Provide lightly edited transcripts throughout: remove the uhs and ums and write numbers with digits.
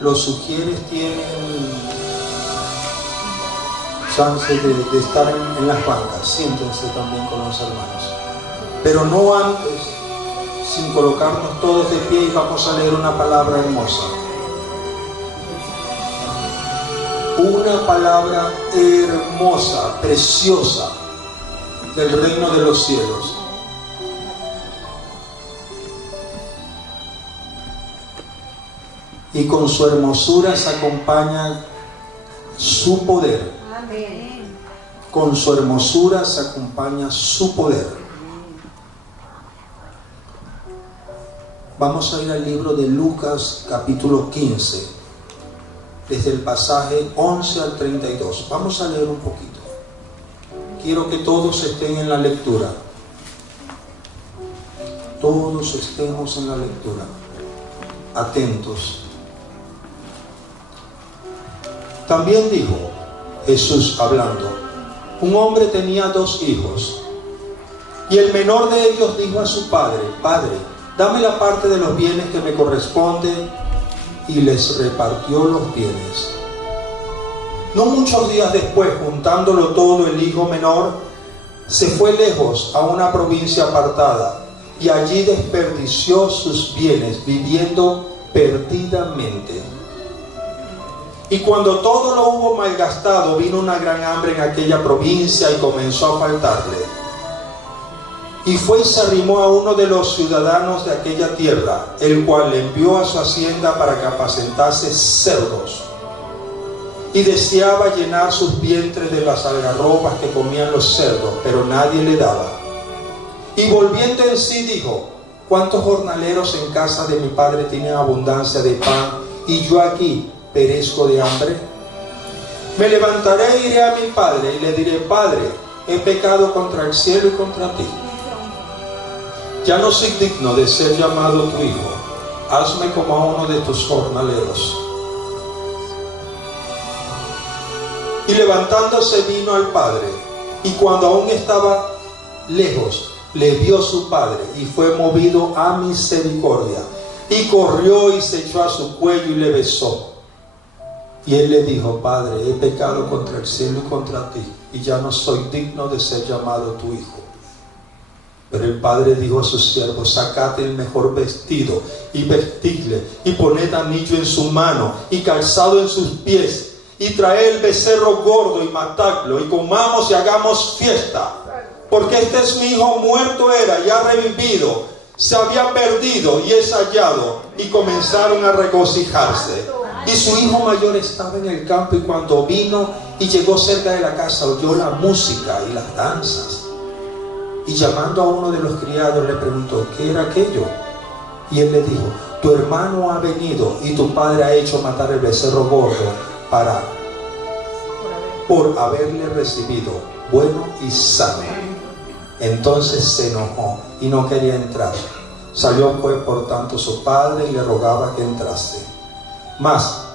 los sugieres tienen chance de estar en las bancas. Siéntense también con los hermanos. Pero no antes, sin colocarnos todos de pie, y vamos a leer una palabra hermosa. Una palabra hermosa, preciosa, del reino de los cielos. Y con su hermosura se acompaña su poder. Amén. Con su hermosura se acompaña su poder. Vamos a ir al libro de Lucas, capítulo 15, desde el pasaje 11 al 32. Vamos a leer un poquito. Quiero que todos estén en la lectura. Todos estemos en la lectura. Atentos. También dijo Jesús hablando: un hombre tenía 2 hijos, y el menor de ellos dijo a su padre: Padre, dame la parte de los bienes que me corresponde, y les repartió los bienes. No muchos días después, juntándolo todo, el hijo menor se fue lejos a una provincia apartada, y allí desperdició sus bienes viviendo perdidamente. Y cuando todo lo hubo malgastado, vino una gran hambre en aquella provincia y comenzó a faltarle. Y fue y se arrimó a uno de los ciudadanos de aquella tierra, el cual le envió a su hacienda para que apacentase cerdos. Y deseaba llenar sus vientres de las algarrobas que comían los cerdos, pero nadie le daba. Y volviendo en sí dijo: ¿cuántos jornaleros en casa de mi padre tienen abundancia de pan, y yo aquí perezco de hambre? Me levantaré e iré a mi padre, y le diré: Padre, he pecado contra el cielo y contra ti. Ya no soy digno de ser llamado tu hijo. Hazme como a uno de tus jornaleros. Y levantándose vino al padre, y cuando aún estaba lejos, le vio su padre, y fue movido a misericordia, y corrió y se echó a su cuello y le besó. Y él le dijo: Padre, he pecado contra el cielo y contra ti, y ya no soy digno de ser llamado tu hijo. Pero el padre dijo a sus siervos: sacad el mejor vestido y vestidle, y poned anillo en su mano y calzado en sus pies, y traed el becerro gordo y matadlo, y comamos y hagamos fiesta, porque este es mi hijo, muerto era y ha revivido, se había perdido y es hallado. Y comenzaron a regocijarse. Y su hijo mayor estaba en el campo, y cuando vino y llegó cerca de la casa, oyó la música y las danzas. Y llamando a uno de los criados, le preguntó: ¿qué era aquello? Y él le dijo: tu hermano ha venido, y tu padre ha hecho matar el becerro gordo por haberle recibido bueno y sano. Entonces se enojó y no quería entrar. Salió pues por tanto su padre y le rogaba que entrase. Mas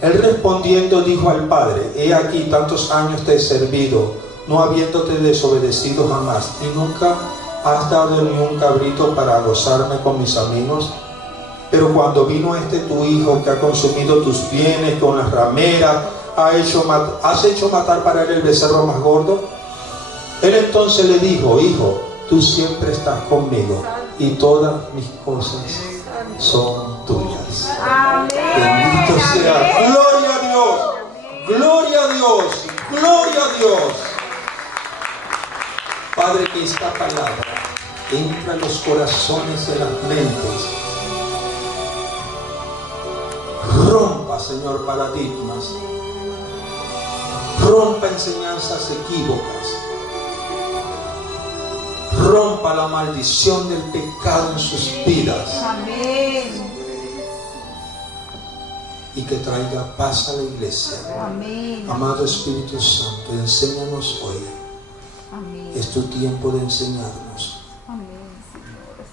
él respondiendo dijo al padre: he aquí tantos años te he servido, no habiéndote desobedecido jamás, y nunca has dado ni un cabrito para gozarme con mis amigos. Pero cuando vino tu hijo, que ha consumido tus bienes con las rameras, ¿has hecho matar para él el becerro más gordo? Él entonces le dijo: hijo, tú siempre estás conmigo, y todas mis cosas son tuyas. Amén. Bendito sea. Gloria a Dios, gloria a Dios, gloria a Dios. Padre, que esta palabra entra en los corazones y las mentes. Rompa, Señor, paradigmas. Rompa enseñanzas equívocas. Rompa la maldición del pecado en sus vidas. Amén. Y que traiga paz a la iglesia. Amén. Amado Espíritu Santo, enséñanos hoy. Amén. Es tu tiempo de enseñarnos. Amén.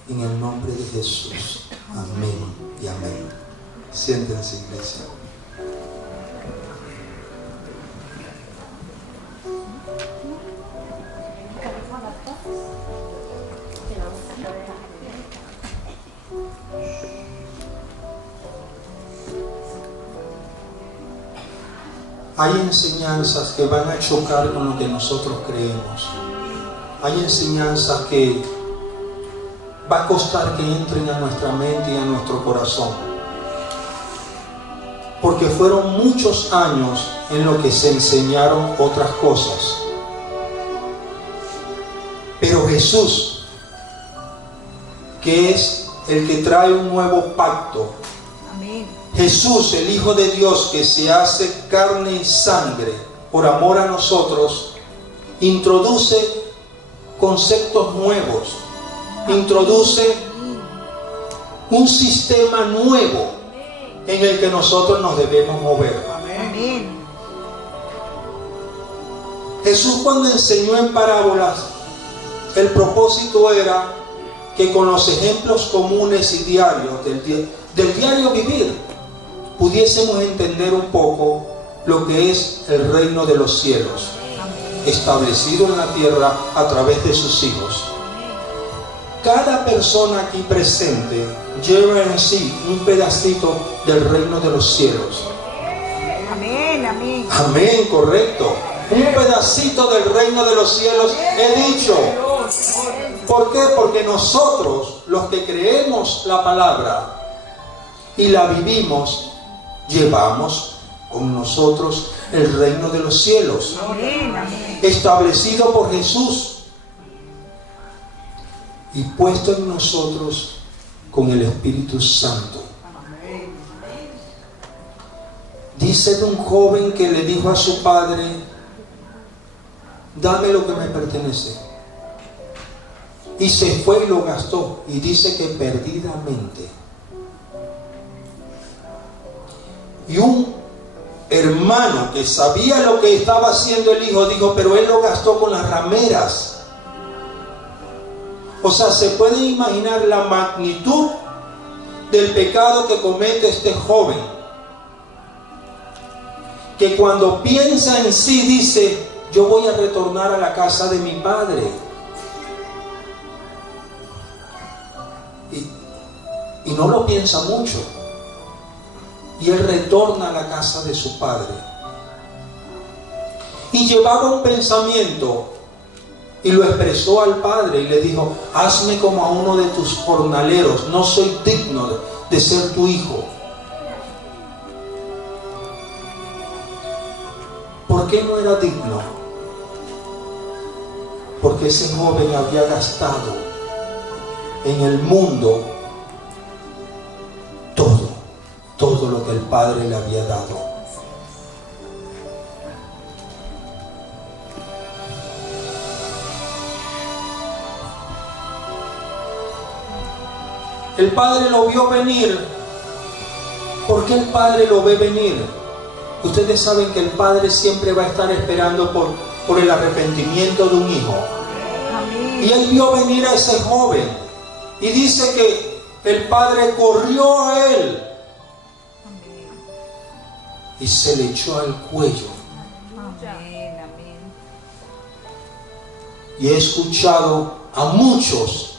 En el nombre de Jesús. Amén y amén. Siéntense, iglesia. hay enseñanzas que van a chocar con lo que nosotros creemos. Hay enseñanzas que va a costar que entren a nuestra mente y a nuestro corazón. Porque fueron muchos años en los que se enseñaron otras cosas. Pero Jesús, que es el que trae un nuevo pacto, Amén. Jesús, el Hijo de Dios, que se hace carne y sangre por amor a nosotros, introduce conceptos nuevos, introduce un sistema nuevo en el que nosotros nos debemos mover. Amén. Jesús, cuando enseñó en parábolas, el propósito era que con los ejemplos comunes y diarios del diario vivir pudiésemos entender un poco lo que es el reino de los cielos, establecido en la tierra a través de sus hijos. Cada persona aquí presente lleva en sí un pedacito del reino de los cielos. Amén. Amén. Amén, correcto. Un pedacito del reino de los cielos he dicho. ¿Por qué? Porque nosotros, los que creemos la palabra y la vivimos, llevamos con nosotros el reino de los cielos, Amén. Amén. establecido por Jesús y puesto en nosotros con el Espíritu Santo. Dice de un joven que le dijo a su padre: dame lo que me pertenece. Y se fue y lo gastó. Y dice que perdidamente. Y un hermano que sabía lo que estaba haciendo el hijo dijo: pero él lo gastó con las rameras. O sea, se puede imaginar la magnitud del pecado que comete este joven, que cuando piensa en sí dice: yo voy a retornar a la casa de mi padre. Y no lo piensa mucho. Y él retorna a la casa de su padre. Y llevaba un pensamiento y lo expresó al padre y le dijo: hazme como a uno de tus jornaleros, no soy digno de ser tu hijo. ¿Por qué no era digno? Porque ese joven había gastado en el mundo todo lo que el Padre le había dado. El Padre lo vio venir. ¿Por qué el Padre lo ve venir? Ustedes saben que el Padre siempre va a estar esperando por el arrepentimiento de un hijo. Amén. Y él vio venir a ese joven. Y dice que el Padre corrió a él y se le echó al cuello. Amén. Amén. Y he escuchado a muchos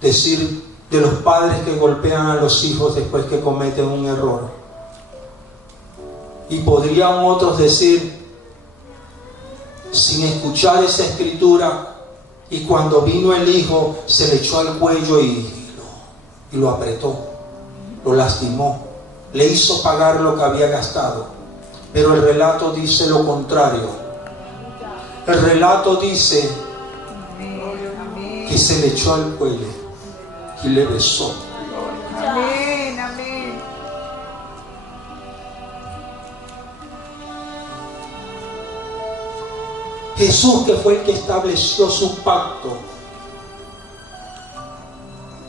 decir de los padres que golpean a los hijos después que cometen un error. Y podrían otros decir, sin escuchar esa escritura, y cuando vino el hijo se le echó al cuello y lo apretó, lo lastimó, le hizo pagar lo que había gastado. Pero el relato dice lo contrario. El relato dice que se le echó al cuello y le besó. Amén. Amén. Jesús, que fue el que estableció su pacto,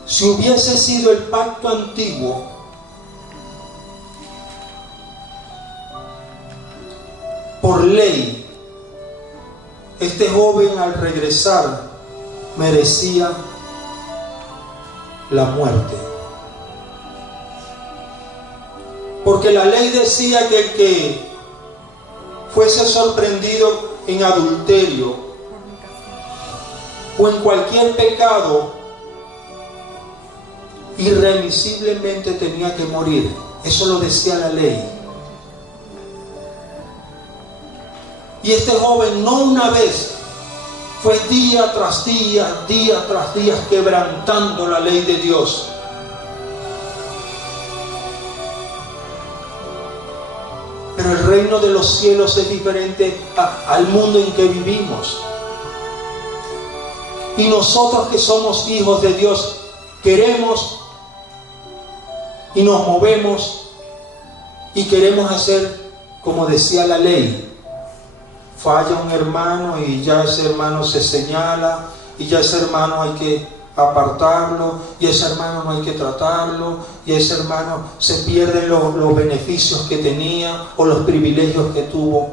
si hubiese sido el pacto antiguo, por ley, este joven al regresar merecía la muerte. Porque la ley decía que el que fuese sorprendido en adulterio o en cualquier pecado, irremisiblemente tenía que morir. Eso lo decía la ley. Y este joven no una vez, fue día tras día quebrantando la ley de Dios. Pero el reino de los cielos es diferente al mundo en que vivimos. Y nosotros que somos hijos de Dios, queremos y nos movemos y queremos hacer como decía la ley. Falla un hermano y ya ese hermano se señala, y ya ese hermano hay que apartarlo, y ese hermano no hay que tratarlo, y ese hermano se pierden los beneficios que tenía o los privilegios que tuvo.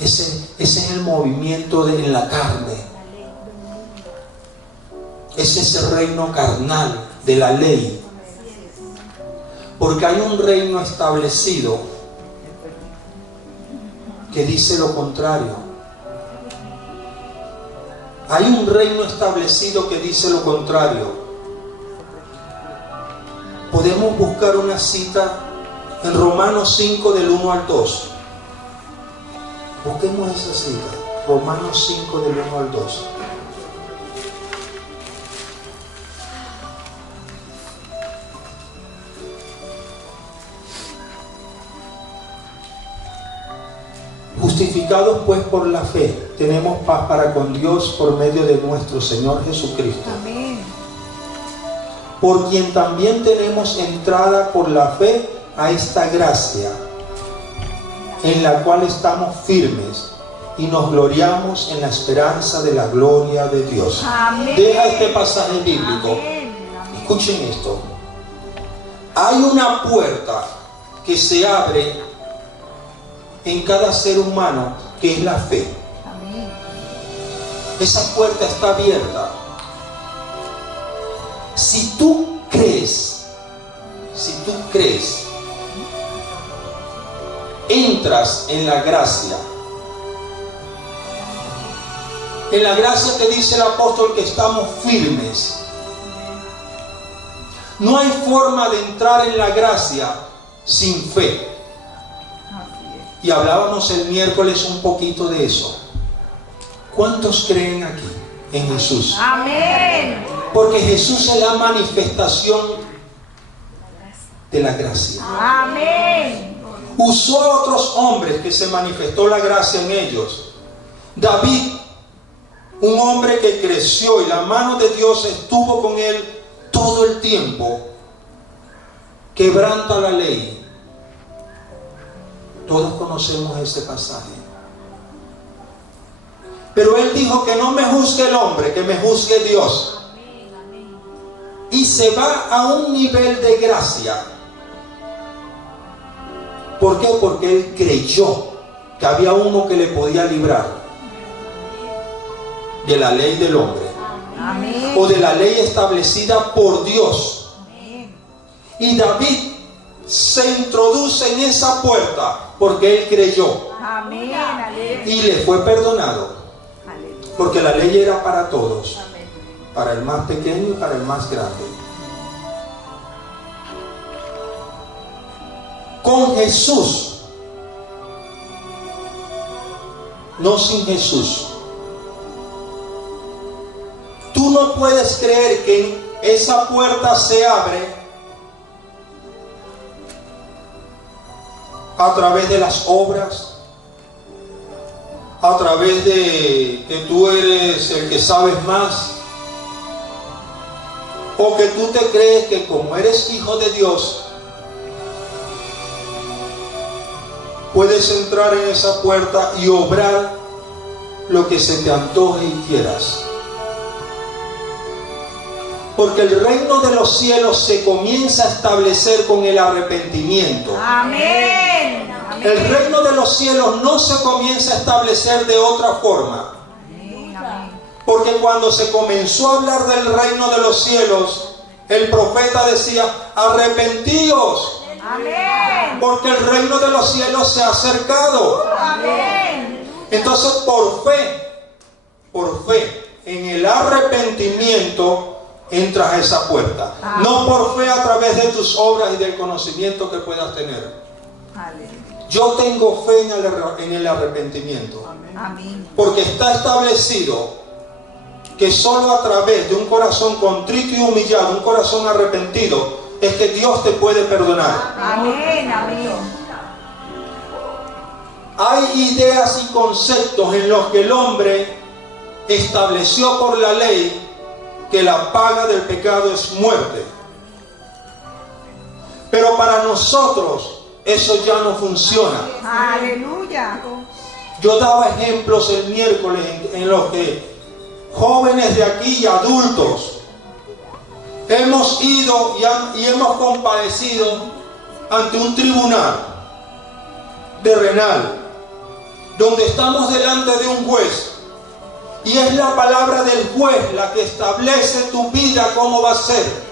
Ese es el movimiento en la carne. Ese es el reino carnal de la ley. Porque hay un reino establecido que dice lo contrario. Hay un reino establecido que dice lo contrario. Podemos buscar una cita en Romanos 5 del 1 al 2. Busquemos esa cita. Romanos 5 del 1 al 2. Justificados pues por la fe, tenemos paz para con Dios por medio de nuestro Señor Jesucristo. Amén. Por quien también tenemos entrada por la fe a esta gracia, en la cual estamos firmes y nos gloriamos en la esperanza de la gloria de Dios. Amén. Deja este pasaje bíblico. Amén. Escuchen esto. Hay una puerta que se abre en cada ser humano, que es la fe. Amén. Esa puerta está abierta. Si tú crees, entras en la gracia. En la gracia que dice el apóstol que estamos firmes. No hay forma de entrar en la gracia sin fe. Y hablábamos el miércoles un poquito de eso. ¿Cuántos creen aquí en Jesús? Amén. Porque Jesús es la manifestación de la gracia. Amén. Usó a otros hombres que se manifestó la gracia en ellos. David, un hombre que creció y la mano de Dios estuvo con él todo el tiempo, quebranta la ley. Todos conocemos ese pasaje. Pero él dijo que no me juzgue el hombre, que me juzgue Dios. Y se va a un nivel de gracia. ¿Por qué? Porque él creyó que había uno que le podía librar de la ley del hombre. Amén. O de la ley establecida por Dios. Amén. Y David se introduce en esa puerta porque él creyó. Amén. Aleluya. Y le fue perdonado. Aleluya. Porque la ley era para todos. Amén. Para el más pequeño y para el más grande. Con Jesús. No sin Jesús. Tú no puedes creer que esa puerta se abre a través de las obras, a través de que tú eres el que sabes más, o que tú te crees que como eres hijo de Dios, puedes entrar en esa puerta y obrar lo que se te antoje y quieras. Porque el reino de los cielos se comienza a establecer con el arrepentimiento. Amén. El reino de los cielos no se comienza a establecer de otra forma. Amén. Amén. Porque cuando se comenzó a hablar del reino de los cielos, el profeta decía, arrepentíos, Amén. porque el reino de los cielos se ha acercado. Amén. Entonces, por fe, en el arrepentimiento, entras a esa puerta. No por fe a través de tus obras y del conocimiento que puedas tener. Aleluya. Yo tengo fe en el arrepentimiento. Amén. Porque está establecido que solo a través de un corazón contrito y humillado, un corazón arrepentido, es que Dios te puede perdonar. Amén. Amén. Hay ideas y conceptos en los que el hombre estableció por la ley que la paga del pecado es muerte. Pero para nosotros eso ya no funciona. Aleluya. Yo daba ejemplos el miércoles en los que jóvenes de aquí y adultos hemos ido y hemos compadecido ante un tribunal terrenal, donde estamos delante de un juez, y es la palabra del juez la que establece tu vida cómo va a ser.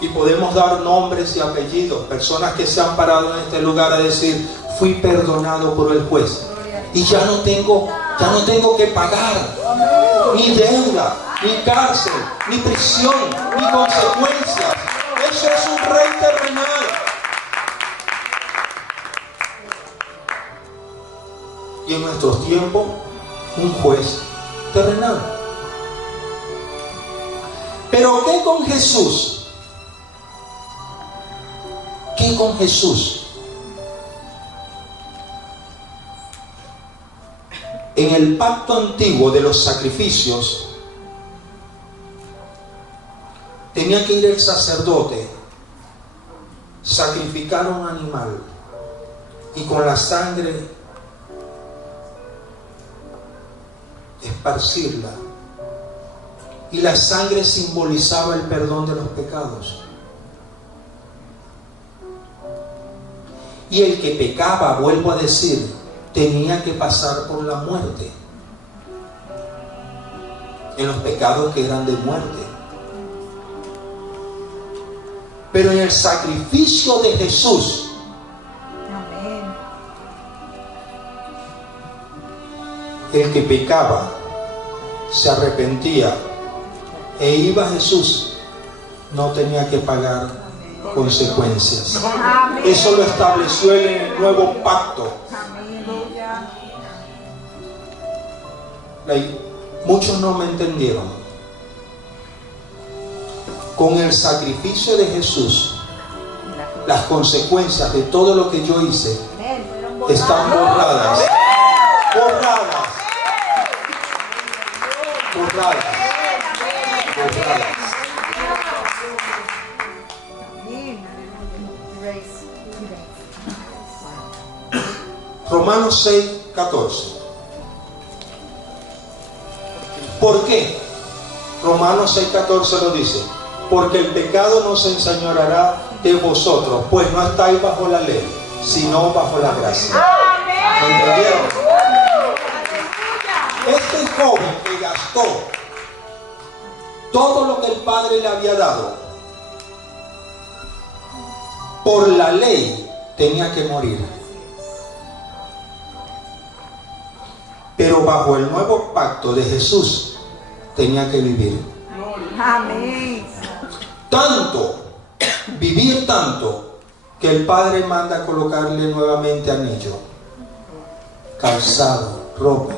Y podemos dar nombres y apellidos, personas que se han parado en este lugar a decir: fui perdonado por el juez y ya no tengo que pagar ni deuda, ni cárcel, ni prisión, ni consecuencias. Eso es un rey terrenal. Y en nuestros tiempos, un juez terrenal. Pero ¿qué con Jesús? ¿Qué con Jesús? En el pacto antiguo de los sacrificios, tenía que ir el sacerdote, sacrificar un animal y con la sangre esparcirla. Y la sangre simbolizaba el perdón de los pecados. Y el que pecaba, vuelvo a decir, tenía que pasar por la muerte, en los pecados que eran de muerte. Pero en el sacrificio de Jesús, Amén. el que pecaba se arrepentía e iba a Jesús, no tenía que pagar consecuencias. Amén. Eso lo estableció en el nuevo pacto. Aleluya. Muchos no me entendieron. Con el sacrificio de Jesús, las consecuencias de todo lo que yo hice están borradas. Borradas. Borradas. Borradas. Romanos 6, 14. ¿Por qué? Romanos 6, 14 lo dice: porque el pecado no se enseñoreará de vosotros, pues no estáis bajo la ley, sino bajo la gracia. ¿Me entendieron? Este joven que gastó todo lo que el Padre le había dado, por la ley tenía que morir. Pero bajo el nuevo pacto de Jesús tenía que vivir. Amén. Vivir tanto, que el Padre manda a colocarle nuevamente anillo, calzado, ropa,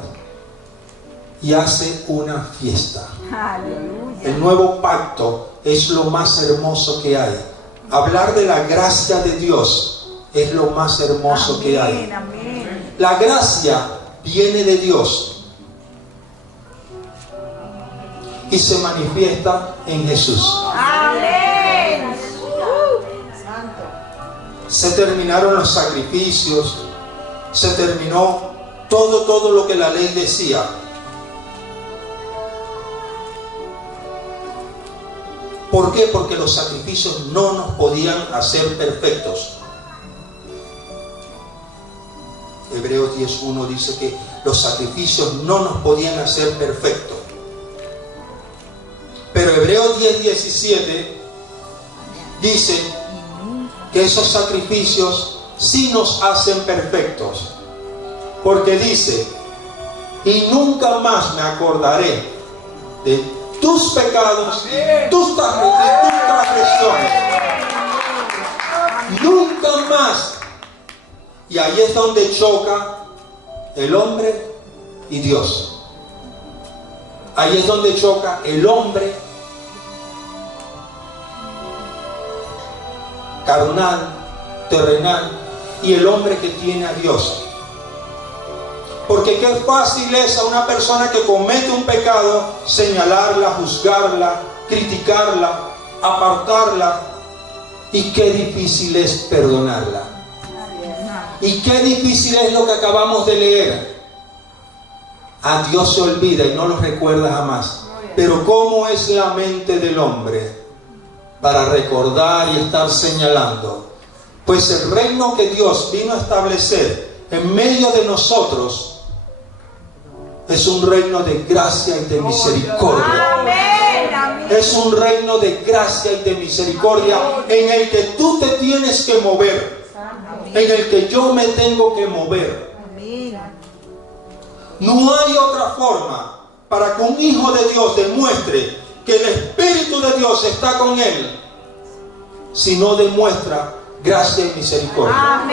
y hace una fiesta. Aleluya. El nuevo pacto es lo más hermoso que hay. Hablar de la gracia de Dios es lo más hermoso que hay. Amén. La gracia viene de Dios y se manifiesta en Jesús. Amén. Se terminaron los sacrificios, se terminó todo lo que la ley decía. ¿Por qué? Porque los sacrificios no nos podían hacer perfectos. Hebreos 10:1 dice que los sacrificios no nos podían hacer perfectos. Pero Hebreos 10:17 dice que esos sacrificios sí nos hacen perfectos. Porque dice: y nunca más me acordaré de tus pecados, tus transgresiones. Nunca Y ahí es donde choca el hombre y Dios. Ahí es donde choca el hombre carnal, terrenal, y el hombre que tiene a Dios. Porque qué fácil es a una persona que comete un pecado señalarla, juzgarla, criticarla, apartarla, y qué difícil es perdonarla. Y qué difícil es lo que acabamos de leer. A Dios se olvida y no lo recuerda jamás. Pero ¿cómo es la mente del hombre para recordar y estar señalando? Pues el reino que Dios vino a establecer en medio de nosotros es un reino de gracia y de misericordia. Es un reino de gracia y de misericordia en el que tú te tienes que mover, en el que yo me tengo que mover. No hay otra forma para que un hijo de Dios demuestre que el Espíritu de Dios está con él, si no demuestra gracia y misericordia.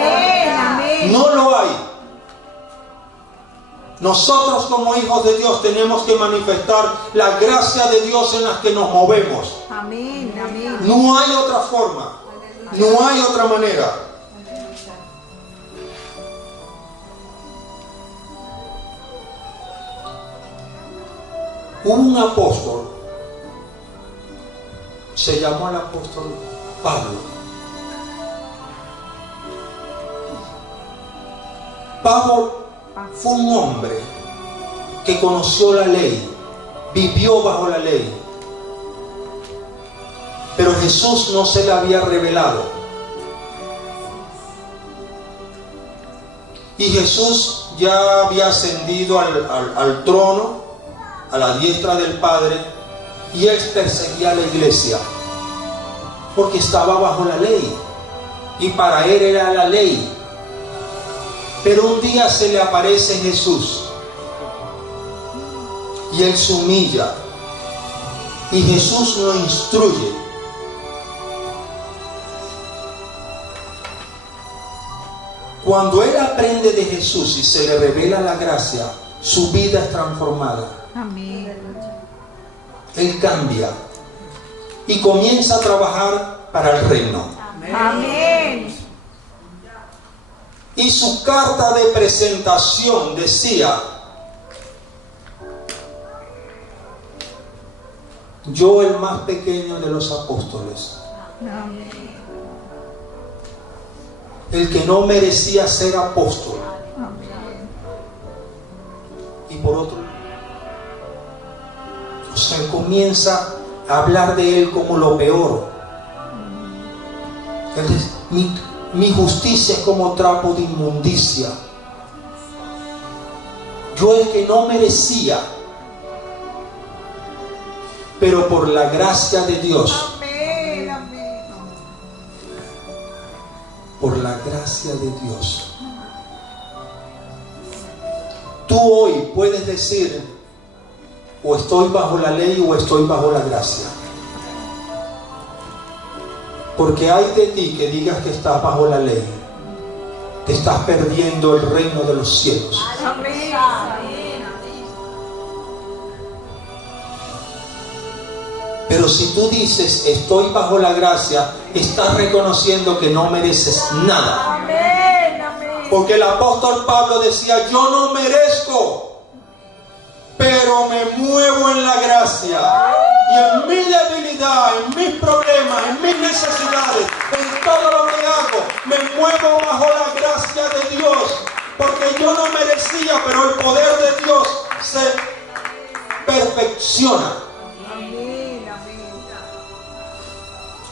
No lo hay. Nosotros como hijos de Dios tenemos que manifestar la gracia de Dios en la que nos movemos. No hay otra forma, no hay otra manera. Hubo un apóstol, se llamó el apóstol Pablo. Pablo fue un hombre que conoció la ley, vivió bajo la ley, pero Jesús no se le había revelado. Y Jesús ya había ascendido al trono, a la diestra del Padre, y él perseguía a la iglesia porque estaba bajo la ley y para él era la ley. Pero un día se le aparece Jesús y él se humilla y Jesús lo instruye. Cuando él aprende de Jesús y se le revela la gracia, su vida es transformada. Él cambia y comienza a trabajar para el reino. Y su carta de presentación decía: yo, el más pequeño de los apóstoles, el que no merecía ser apóstol, y por otro, o sea, comienza a hablar de él como lo peor. Él dice: mi justicia es como trapo de inmundicia. Yo, el que no merecía, pero por la gracia de Dios, por la gracia de Dios, tú hoy puedes decir: o estoy bajo la ley o estoy bajo la gracia. Porque hay de ti que digas que estás bajo la ley, te estás perdiendo el reino de los cielos. Pero si tú dices estoy bajo la gracia, estás reconociendo que no mereces nada. Porque el apóstol Pablo decía: yo no merezco, pero me muevo en la gracia. Y en mi debilidad, en mis problemas, en mis necesidades, en todo lo que hago, me muevo bajo la gracia de Dios. Porque yo no merecía, pero el poder de Dios se perfecciona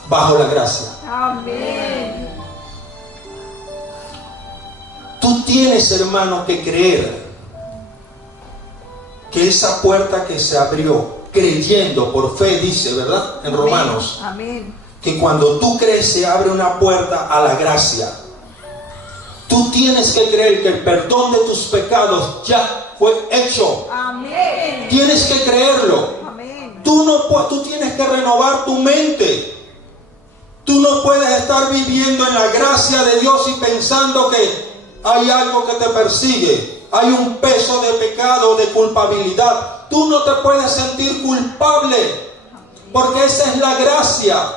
bajo la gracia. Tú tienes, hermano, que creer que esa puerta que se abrió, creyendo por fe, dice, ¿verdad? En Romanos, que cuando tú crees se abre una puerta a la gracia. Tú tienes que creer que el perdón de tus pecados ya fue hecho. Tienes que creerlo. Tú tienes que renovar tu mente. Tú no puedes estar viviendo en la gracia de Dios y pensando que hay algo que te persigue, hay un peso de pecado, de culpabilidad, tú no te puedes sentir culpable, porque esa es la gracia.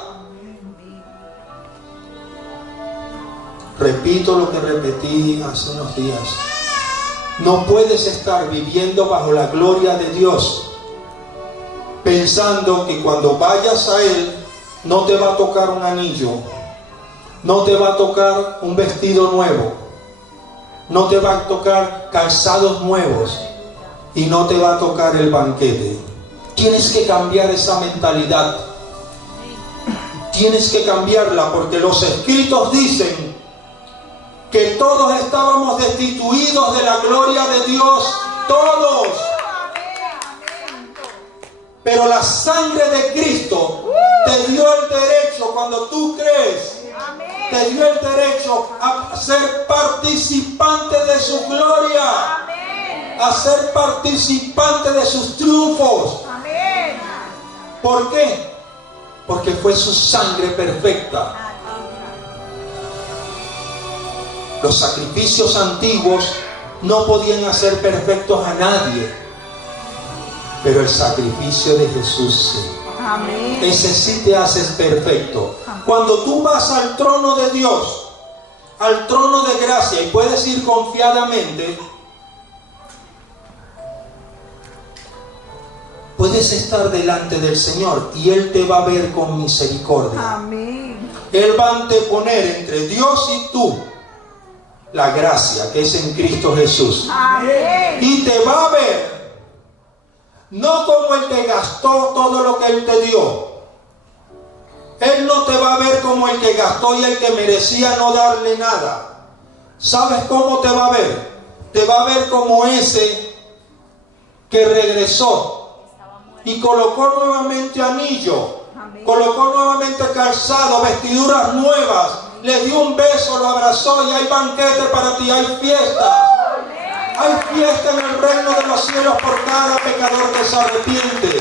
Repito lo que repetí hace unos días. No puedes estar viviendo bajo la gloria de Dios pensando que cuando vayas a Él no te va a tocar un anillo, no te va a tocar un vestido nuevo, no te va a tocar calzados nuevos y no te va a tocar el banquete. Tienes que cambiar esa mentalidad. Tienes que cambiarla, porque los escritos dicen que todos estábamos destituidos de la gloria de Dios, todos. Pero la sangre de Cristo te dio el derecho, cuando tú crees, te dio el derecho a ser participante de su gloria, a ser participante de sus triunfos. ¿Por qué? Porque fue su sangre perfecta. Los sacrificios antiguos no podían hacer perfectos a nadie, pero el sacrificio de Jesús sí. Amén. Ese sí te haces perfecto. Cuando tú vas al trono de Dios, al trono de gracia, y puedes ir confiadamente, puedes estar delante del Señor y Él te va a ver con misericordia. Amén. Él va a anteponer entre Dios y tú la gracia que es en Cristo Jesús. Amén. Y te va a ver no como el que gastó todo lo que Él te dio. Él no te va a ver como el que gastó y el que merecía no darle nada. ¿Sabes cómo te va a ver? Te va a ver como ese que regresó y colocó nuevamente anillo, colocó nuevamente calzado, vestiduras nuevas, le dio un beso, lo abrazó y hay banquete para ti, hay fiesta. Hay fiesta en el reino de los cielos por cada pecador que se arrepiente.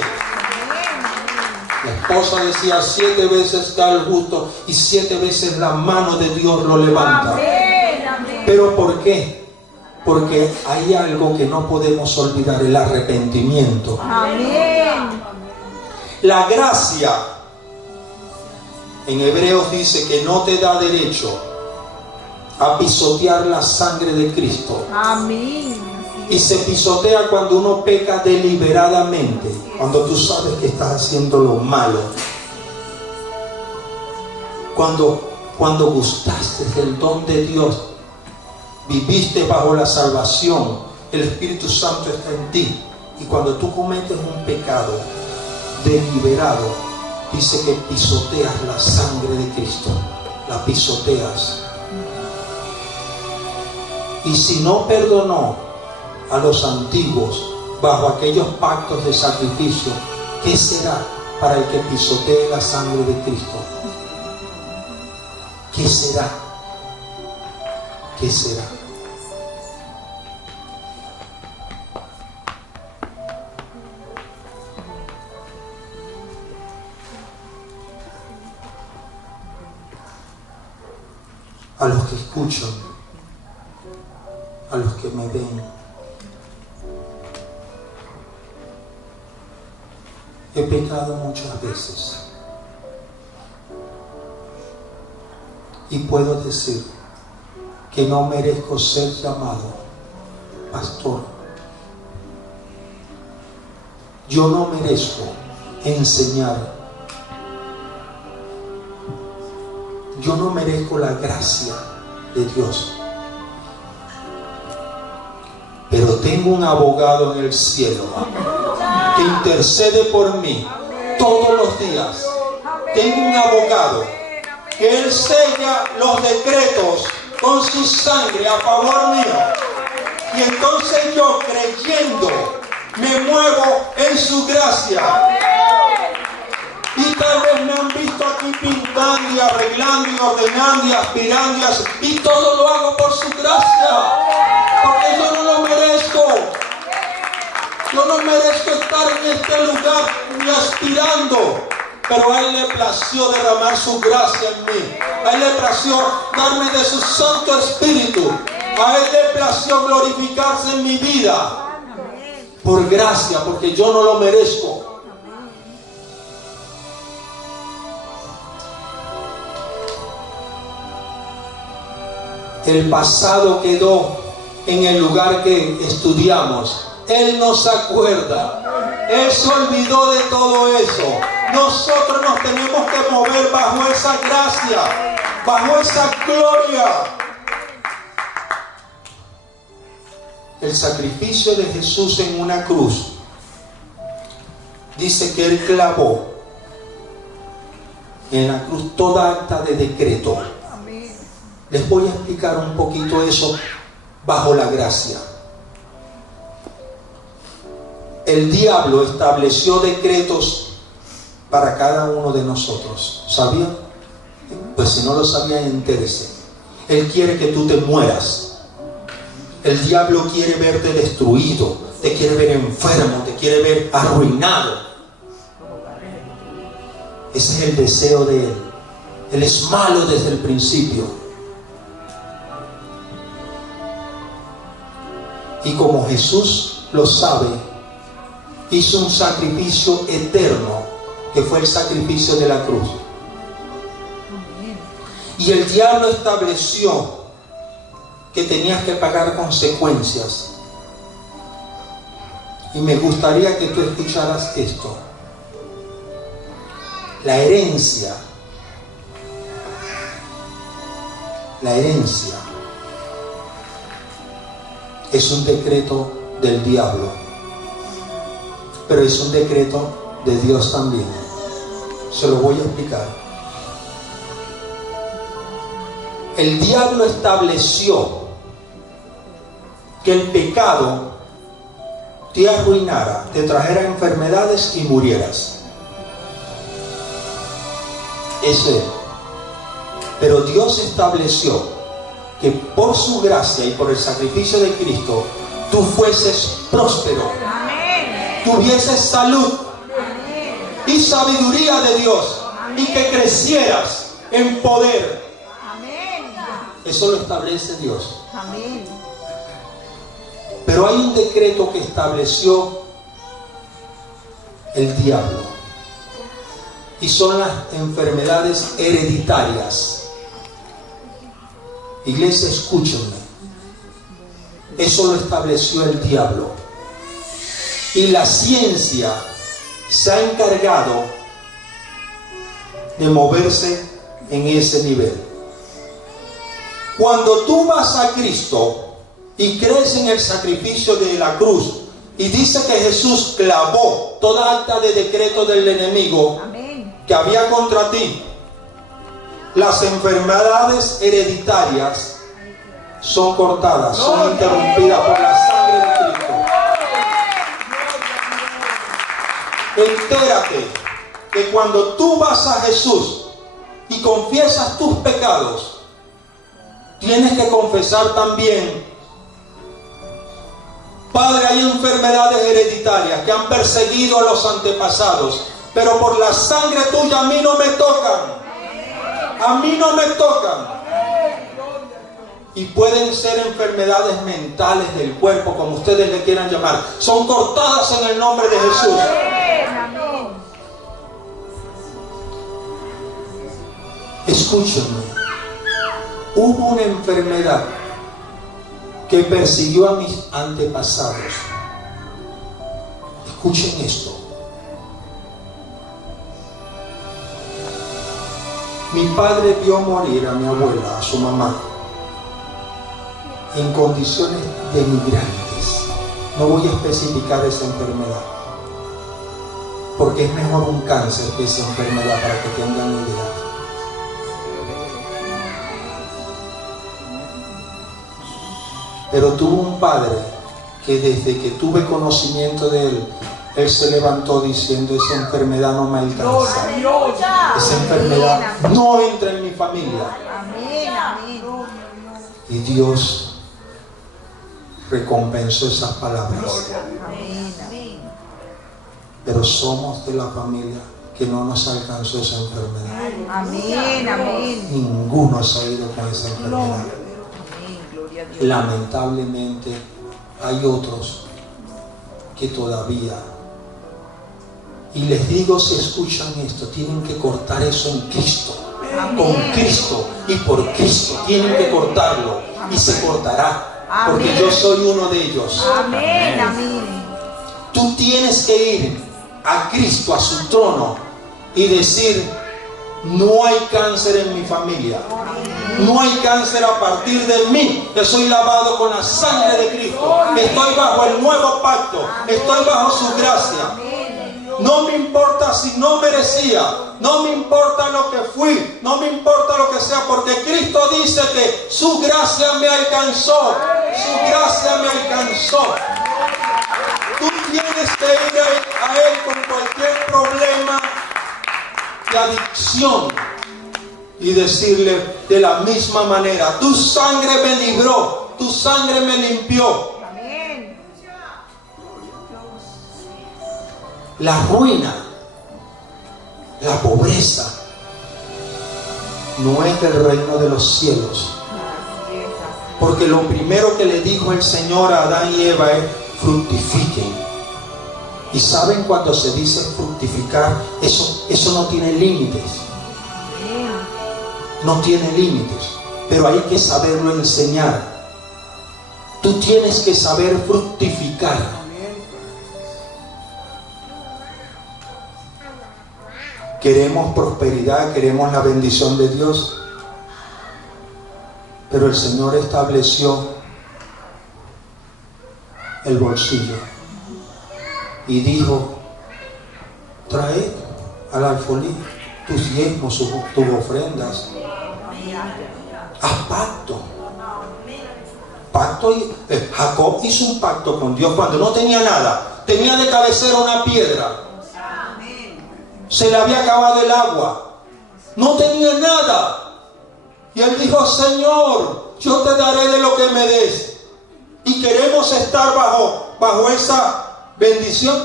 La esposa decía: 7 veces cae el justo y 7 veces la mano de Dios lo levanta. ¿Pero por qué? Porque hay algo que no podemos olvidar: el arrepentimiento. Amén. La gracia, en Hebreos dice que no te da derecho a pisotear la sangre de Cristo. Amén. Y se pisotea cuando uno peca deliberadamente, cuando tú sabes que estás haciendo lo malo, cuando gustaste del don de Dios, viviste bajo la salvación, el Espíritu Santo está en ti, y cuando tú cometes un pecado deliberado, dice que pisoteas la sangre de Cristo, la pisoteas. Y si no perdonó a los antiguos bajo aquellos pactos de sacrificio, ¿qué será para el que pisotee la sangre de Cristo? ¿Qué será? ¿Qué será? A los que escuchan, a los que me ven, he pecado muchas veces y puedo decir que no merezco ser llamado pastor. Yo no merezco enseñar. Yo no merezco la gracia de Dios. Pero tengo un abogado en el cielo que intercede por mí todos los días. Tengo un abogado que Él sella los decretos con su sangre a favor mío. Y entonces yo, creyendo, me muevo en su gracia. Y tal vez me han visto aquí pintando y arreglando y ordenando y aspirando y todo lo hago por su gracia, porque yo no lo merezco. Yo no merezco estar en este lugar ni aspirando, pero a Él le plació derramar su gracia en mí. A Él le plació darme de su Santo Espíritu A Él le plació glorificarse en mi vida. Por gracia, porque yo no lo merezco. El pasado quedó en el lugar que estudiamos. Él no se acuerda. Él se olvidó de todo eso. Nosotros nos tenemos que mover bajo esa gracia, bajo esa gloria. El sacrificio de Jesús en una cruz dice que Él clavó en la cruz toda acta de decreto. Les voy a explicar un poquito eso bajo la gracia. El diablo estableció decretos para cada uno de nosotros. ¿Sabían? Pues si no lo sabían, entérese. Él quiere que tú te mueras. El diablo quiere verte destruido, te quiere ver enfermo, te quiere ver arruinado. Ese es el deseo de él. Él es malo desde el principio. Y como Jesús lo sabe, hizo un sacrificio eterno, que fue el sacrificio de la cruz. Y el diablo estableció que tenías que pagar consecuencias. Y me gustaría que tú escucharas esto. La herencia es un decreto del diablo, pero es un decreto de Dios también. Se lo voy a explicar. El diablo estableció que el pecado te arruinara, te trajera enfermedades y murieras. Eso es. Pero Dios estableció que por su gracia y por el sacrificio de Cristo tú fueses próspero, tuvieses salud y sabiduría de Dios, y que crecieras en poder. Eso lo establece Dios. Pero hay un decreto que estableció el diablo, y son las enfermedades hereditarias. Iglesia, escúchenme. Eso lo estableció el diablo. Y la ciencia se ha encargado de moverse en ese nivel. Cuando tú vas a Cristo y crees en el sacrificio de la cruz, y dice que Jesús clavó toda acta de decreto del enemigo que había contra ti, las enfermedades hereditarias son cortadas, son interrumpidas por la sangre de Cristo. Entérate que cuando tú vas a Jesús y confiesas tus pecados, tienes que confesar también: Padre, hay enfermedades hereditarias que han perseguido a los antepasados, pero por la sangre tuya a mí no me tocan. A mí no me tocan. Y pueden ser enfermedades mentales del cuerpo, como ustedes le quieran llamar. Son cortadas en el nombre de Jesús. Escúchenme. Hubo una enfermedad que persiguió a mis antepasados. Escuchen esto. Mi padre vio morir a mi abuela, a su mamá, en condiciones denigrantes. No voy a especificar esa enfermedad, porque es mejor un cáncer que esa enfermedad, para que tengan idea. Pero tuvo un padre que desde que tuve conocimiento de él, él se levantó diciendo: esa enfermedad no me alcanza. Esa enfermedad no entra en mi familia. Y Dios recompensó esas palabras. Pero somos de la familia que no nos alcanzó esa enfermedad. Ninguno se ha ido con esa enfermedad. Gloria a Dios. Lamentablemente hay otros que todavía, y les digo, si escuchan esto, tienen que cortar eso en Cristo. Amén. Con Cristo y por Cristo tienen que cortarlo, y se cortará, porque Amén. yo soy uno de ellos. Amén, amén. Tú tienes que ir a Cristo, a su trono, y decir: no hay cáncer en mi familia, no hay cáncer a partir de mí, que soy lavado con la sangre de Cristo, estoy bajo el nuevo pacto, estoy bajo su gracia. No me importa si no merecía, no me importa lo que fui, no me importa lo que sea, porque Cristo dice que su gracia me alcanzó, su gracia me alcanzó. Tú tienes que ir a Él con cualquier problema de adicción y decirle de la misma manera: tu sangre me libró, tu sangre me limpió. La ruina, la pobreza, no es del reino de los cielos. Porque lo primero que le dijo el Señor a Adán y Eva es: fructifiquen. Y saben, cuando se dice fructificar, eso no tiene límites. No tiene límites. Pero hay que saberlo enseñar. Tú tienes que saber fructificar. Queremos prosperidad, queremos la bendición de Dios, pero el Señor estableció el bolsillo y dijo: trae al alfolí tus diezmos, tus ofrendas, haz pacto. Jacob hizo un pacto con Dios cuando no tenía nada, tenía de cabecera una piedra. Se le había acabado el agua, no tenía nada, y él dijo: Señor, yo te daré de lo que me des. Y queremos estar bajo esa bendición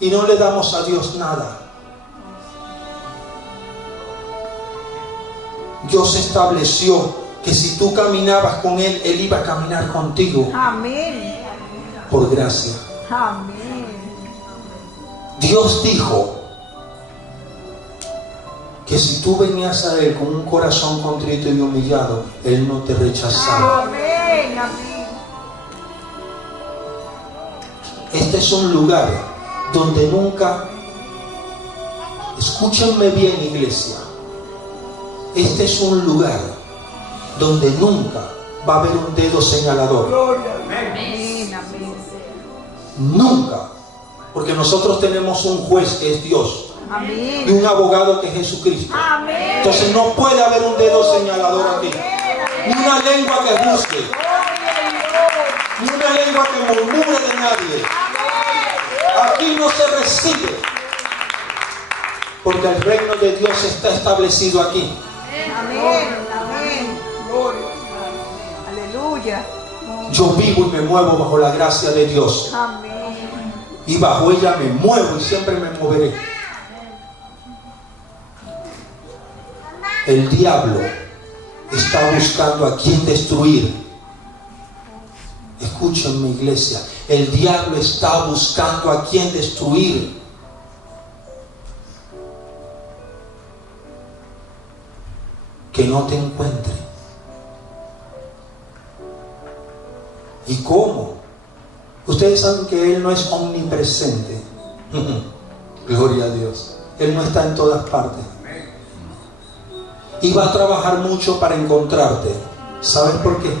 y no le damos a Dios nada. Dios estableció que si tú caminabas con Él, Él iba a caminar contigo. Amén. Por gracia. Amén. Dios dijo que si tú venías a Él con un corazón contrito y humillado, Él no te rechazaba. Amén. Amén. Este es un lugar donde nunca, escúchenme bien, iglesia, este es un lugar donde nunca va a haber un dedo señalador. Amén. Amén. Nunca. Porque nosotros tenemos un juez que es Dios. Amén. Y un abogado que es Jesucristo. Amén. Entonces no puede haber un dedo señalador aquí, ni una lengua que juzgue, ni una lengua que murmure de nadie. Aquí no se recibe, porque el reino de Dios está establecido aquí. Amén. Amén. Aleluya. Yo vivo y me muevo bajo la gracia de Dios, Amén. y bajo ella me muevo y siempre me moveré. El diablo está buscando a quien destruir. Escúchenme, iglesia. El diablo está buscando a quien destruir. Que no te encuentre. ¿Y cómo? Ustedes saben que Él no es omnipresente. Gloria a Dios. Él no está en todas partes. Y va a trabajar mucho para encontrarte. ¿Sabes por qué?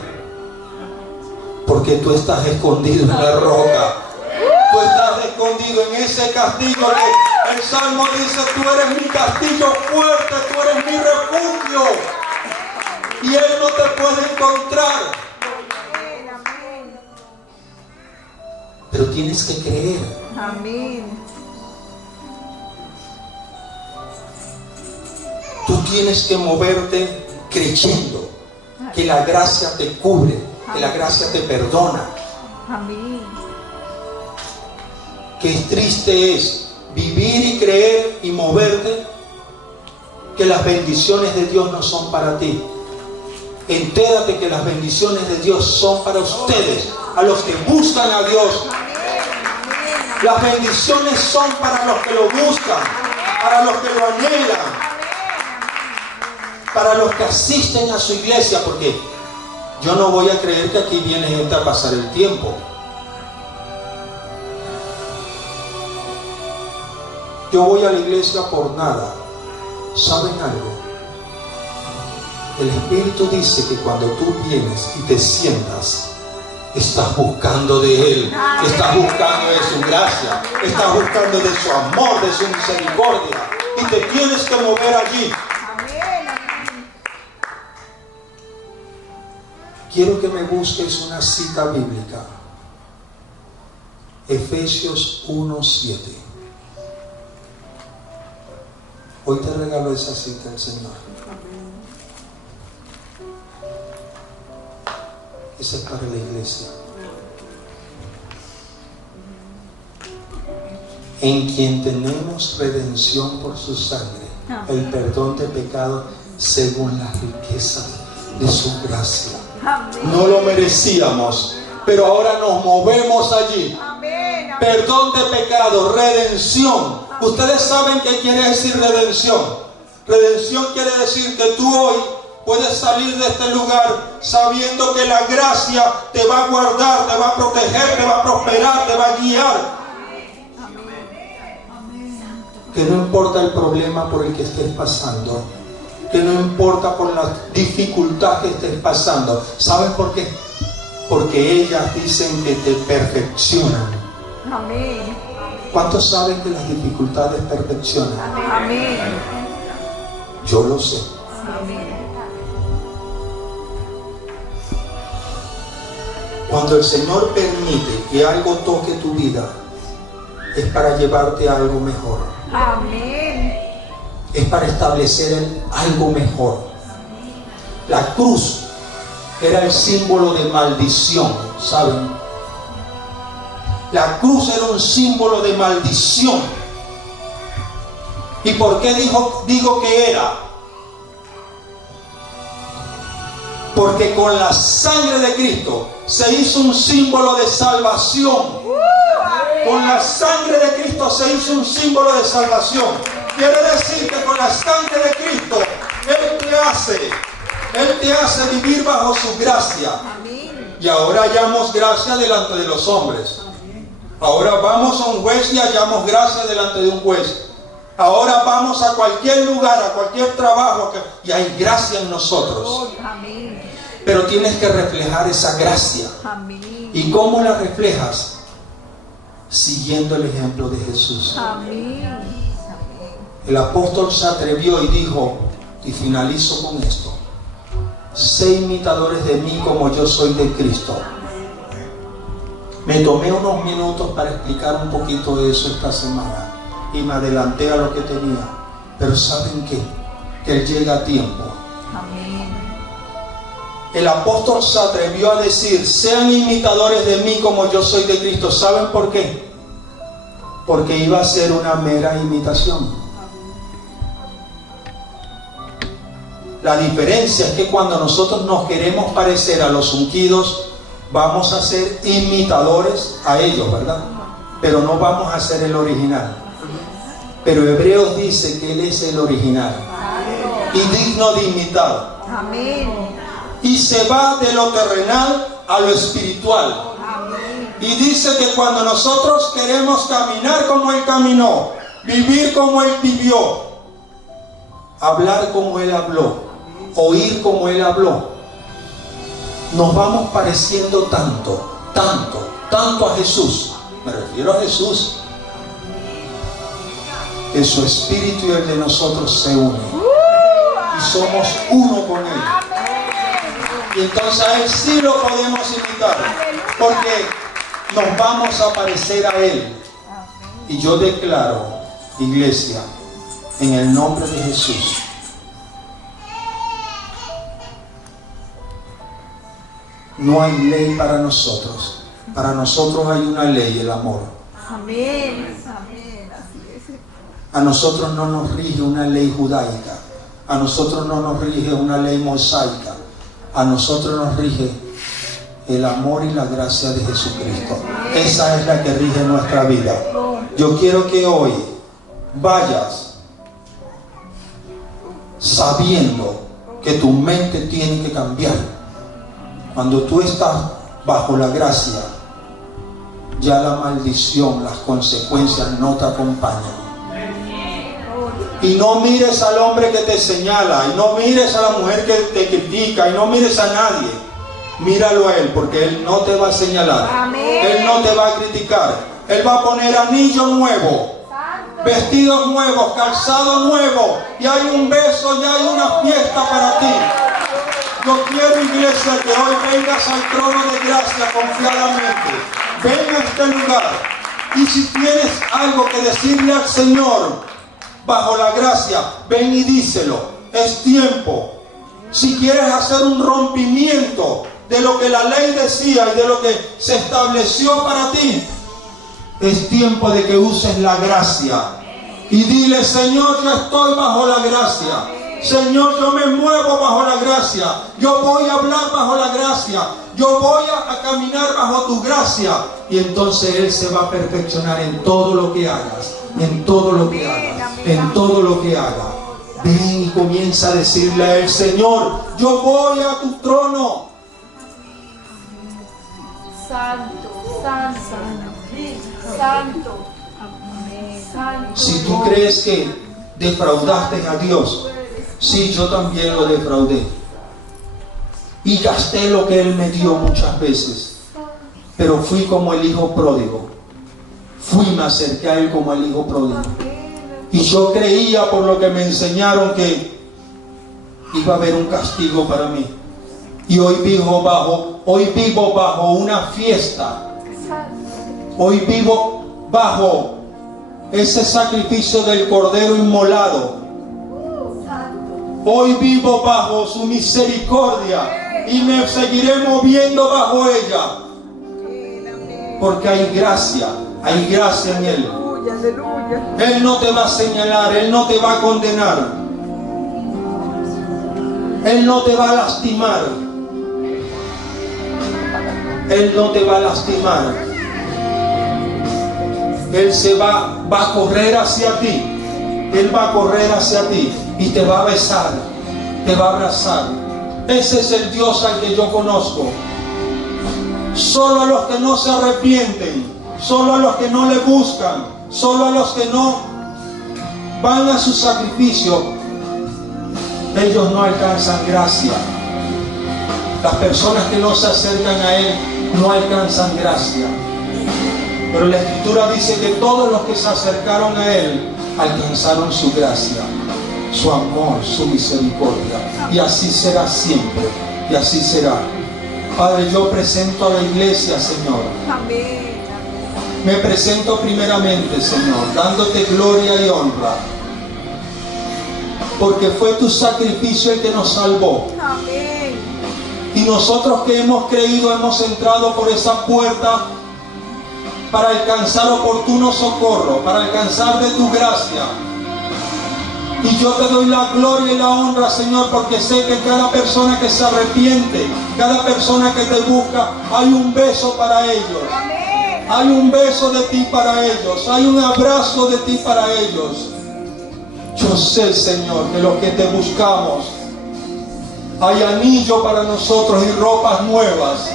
Porque tú estás escondido en la roca. Tú estás escondido en ese castillo que el Salmo dice: tú eres mi castillo fuerte, tú eres mi refugio. Y Él no te puede encontrar. Pero tienes que creer. Amén. Tú tienes que moverte creyendo que la gracia te cubre, que la gracia te perdona. Amén. Qué triste es vivir y creer y moverte que las bendiciones de Dios no son para ti. Entérate que las bendiciones de Dios son para ustedes, a los que buscan a Dios. Las bendiciones son para los que lo buscan, para los que lo anhelan, para los que asisten a su iglesia, porque yo no voy a creer que aquí viene gente a pasar el tiempo. Yo voy a la iglesia por nada. ¿Saben algo? El Espíritu dice que cuando tú vienes y te sientas, estás buscando de Él, estás buscando de su gracia, estás buscando de su amor, de su misericordia, y te tienes que mover allí. Quiero que me busques una cita bíblica. Efesios 1:7. Hoy te regalo esa cita el Señor. Esa es para la iglesia. En quien tenemos redención por su sangre, el perdón de pecado según las riquezas de su gracia. No lo merecíamos, pero ahora nos movemos allí. Perdón de pecado, redención. Ustedes saben qué quiere decir redención. Redención quiere decir que tú hoy puedes salir de este lugar sabiendo que la gracia te va a guardar, te va a proteger, te va a prosperar, te va a guiar. Que no importa el problema por el que estés pasando, que no importa por la dificultad que estés pasando. ¿Sabes por qué? Porque ellas dicen que te perfeccionan. Amén. ¿Cuántos saben que las dificultades perfeccionan? Amén. Yo lo sé. Amén. Cuando el Señor permite que algo toque tu vida, es para llevarte a algo mejor. Amén. Es para establecer algo mejor. La cruz era el símbolo de maldición, ¿saben? La cruz era un símbolo de maldición. ¿Y por qué digo que era? Porque con la sangre de Cristo se hizo un símbolo de salvación. Con la sangre de Cristo se hizo un símbolo de salvación. Quiere decir que con la sangre de Cristo Él te hace vivir bajo su gracia. Y ahora hallamos gracia delante de los hombres. Ahora vamos a un juez y hallamos gracia delante de un juez. Ahora vamos a cualquier lugar, a cualquier trabajo y hay gracia en nosotros. Pero tienes que reflejar esa gracia. ¿Y cómo la reflejas? Siguiendo el ejemplo de Jesús. El apóstol se atrevió y dijo, y finalizo con esto: sé imitadores de mí como yo soy de Cristo. Me tomé unos minutos para explicar un poquito de eso esta semana y me adelanté a lo que tenía, pero ¿saben qué? Que Él llega a tiempo. El apóstol se atrevió a decir: sean imitadores de mí como yo soy de Cristo. ¿Saben por qué? Porque iba a ser una mera imitación. La diferencia es que cuando nosotros nos queremos parecer a los ungidos, vamos a ser imitadores a ellos, ¿verdad? Pero no vamos a ser el original. Pero Hebreos dice que Él es el original y digno de imitar. Y se va de lo terrenal a lo espiritual. Y dice que cuando nosotros queremos caminar como Él caminó, vivir como Él vivió, hablar como Él habló, oír como Él habló, nos vamos pareciendo tanto a Jesús. Me refiero a Jesús. Que su espíritu y el de nosotros se unen y somos uno con Él. Y entonces a Él sí lo podemos imitar, porque nos vamos a parecer a Él. Y yo declaro, iglesia, en el nombre de Jesús, no hay ley para nosotros. Para nosotros hay una ley, el amor. A nosotros no nos rige una ley judaica. A nosotros no nos rige una ley mosaica. A nosotros nos rige el amor y la gracia de Jesucristo. Esa es la que rige nuestra vida. Yo quiero que hoy vayas sabiendo que tu mente tiene que cambiar. Cuando tú estás bajo la gracia, ya la maldición, las consecuencias no te acompañan. Y no mires al hombre que te señala, y no mires a la mujer que te critica, y no mires a nadie. Míralo a Él, porque Él no te va a señalar. Amén. Él no te va a criticar. Él va a poner anillo nuevo, vestidos nuevos, calzado nuevo, y hay un beso, y hay una fiesta para ti. Yo quiero, iglesia, que hoy vengas al trono de gracia confiadamente. Ven a este lugar, y si tienes algo que decirle al Señor bajo la gracia, ven y díselo. Es tiempo. Si quieres hacer un rompimiento de lo que la ley decía y de lo que se estableció para ti, es tiempo de que uses la gracia y dile: Señor, yo estoy bajo la gracia. Señor, yo me muevo bajo la gracia. Yo voy a hablar bajo la gracia. Yo voy a caminar bajo tu gracia. Y entonces Él se va a perfeccionar en todo lo que hagas. En todo lo que hagas. En todo lo que hagas. Ven y comienza a decirle a Él: Señor, yo voy a tu trono. Santo, santo, santo, santo. Si tú crees que defraudaste a Dios, sí, yo también lo defraudé. Y gasté lo que Él me dio muchas veces. Pero fui como el hijo pródigo. Me acerqué a Él como el hijo pródigo. Y yo creía, por lo que me enseñaron, que iba a haber un castigo para mí. Y hoy vivo bajo una fiesta. Hoy vivo bajo ese sacrificio del Cordero inmolado. Hoy vivo bajo su misericordia y me seguiré moviendo bajo ella. Porque hay gracia en Él. Él no te va a señalar, Él no te va a condenar. Él no te va a lastimar. Él no te va a lastimar. Él va a correr hacia ti. Él va a correr hacia ti y te va a besar, te va a abrazar. Ese es el Dios al que yo conozco. Solo a los que no se arrepienten, solo a los que no le buscan, solo a los que no van a su sacrificio, ellos no alcanzan gracia. Las personas que no se acercan a Él no alcanzan gracia. Pero la Escritura dice que todos los que se acercaron a Él alcanzaron su gracia, su amor, su misericordia. Y así será siempre. Y así será. Padre, yo presento a la iglesia, Señor. Amén. Me presento primeramente, Señor, dándote gloria y honra. Porque fue tu sacrificio el que nos salvó. Amén. Y nosotros que hemos creído, hemos entrado por esa puerta para alcanzar oportuno socorro, para alcanzar de tu gracia. Y yo te doy la gloria y la honra, Señor, porque sé que cada persona que se arrepiente, cada persona que te busca, hay un beso para ellos. Amén. Hay un beso de ti para ellos. Hay un abrazo de ti para ellos. Yo sé, Señor, que los que te buscamos, hay anillo para nosotros y ropas nuevas.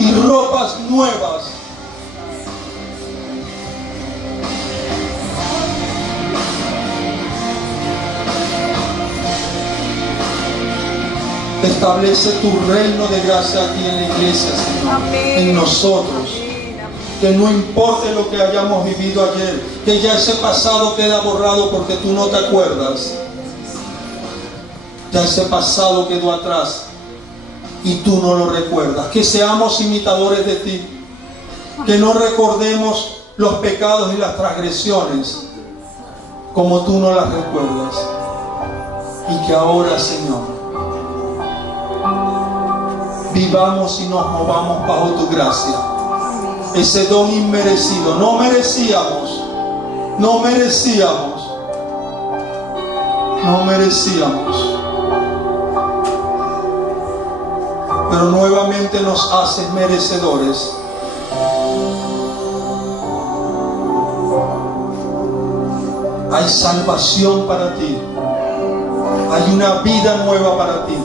Y ropas nuevas. Establece tu reino de gracia aquí en la iglesia, Señor. Amén. En nosotros. Que no importe lo que hayamos vivido ayer, que ya ese pasado queda borrado porque tú no te acuerdas. Ya ese pasado quedó atrás y tú no lo recuerdas. Que seamos imitadores de ti. Que no recordemos los pecados y las transgresiones como tú no las recuerdas. Y que ahora, Señor, vivamos y nos movamos bajo tu gracia. Ese don inmerecido. No merecíamos. No merecíamos. No merecíamos. pero nuevamente nos haces merecedores. Hay salvación para ti. Hay una vida nueva para ti.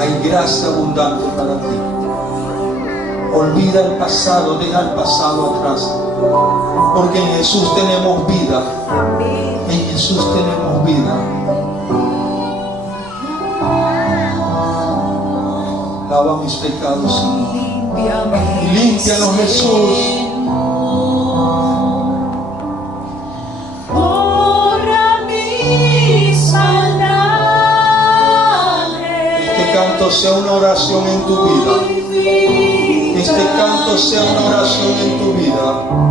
Hay gracia abundante para ti. Olvida el pasado, deja el pasado atrás. Porque en Jesús tenemos vida. En Jesús tenemos vida. Lava mis pecados. Límpianos, Jesús. Este canto sea una oración en tu vida. Este canto sea una oración en tu vida.